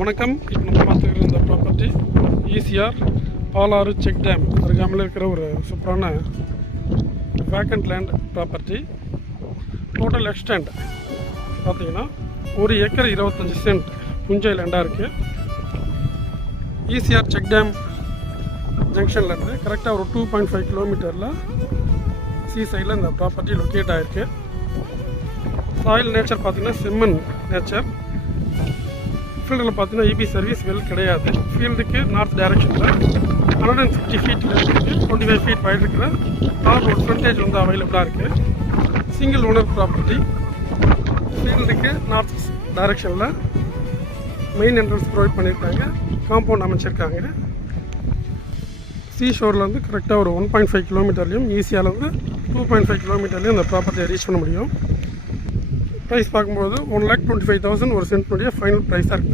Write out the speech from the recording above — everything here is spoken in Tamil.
வணக்கம். இப்போ நம்ம பார்த்துக்கிற இந்த property ECR Palar check dam அருகாமையில் இருக்கிற ஒரு சூப்பரான vacant land property. Total extent பார்த்தீங்கன்னா 1 ஏக்கர் 25 சென்ட் புஞ்சை லேண்டாக இருக்குது. ஈசிஆர் செக் டேம் ஜங்ஷன்லேருந்து கரெக்டாக ஒரு 2.5 கிலோமீட்டரில் சி சைடில் இந்த ப்ராப்பர்ட்டி லொக்கேட் ஆகிருக்கு. சாயில் நேச்சர் பார்த்தீங்கன்னா செம்மண் நேச்சர். ஃபீல்டில் பார்த்தீங்கன்னா இபி சர்வீஸ் வெல் கிடையாது. ஃபீல்டுக்கு நார்த் டைரக்ஷனில் 150 ஃபீட்டில் இருக்குது. 25 ஃபீட் வைட் இருக்கிற தார் ரோட் ஃப்ரண்டேஜ் வந்து அவைலபிளாக இருக்குது. Single owner property. ஃபீல்டுக்கு நார்த் டைரக்ஷனில் மெயின் என்ட்ரன்ஸ் ப்ரொவைட் பண்ணியிருக்காங்க. காம்பவுண்ட் அமைச்சிருக்காங்க. சி ஷோர்லேருந்து கரெக்டாக ஒரு 1.5 கிலோமீட்டர்லையும் ஈஸியாலேருந்து 2.5 கிலோமீட்டர்லையும் இந்த ப்ராப்பர்ட்டியை ரீச் பண்ண முடியும். ப்ரைஸ் பார்க்கும்போது 1,25,000 ஒரு சென்ட்னுடைய ஃபைனல் ப்ரைஸாக இருக்குது.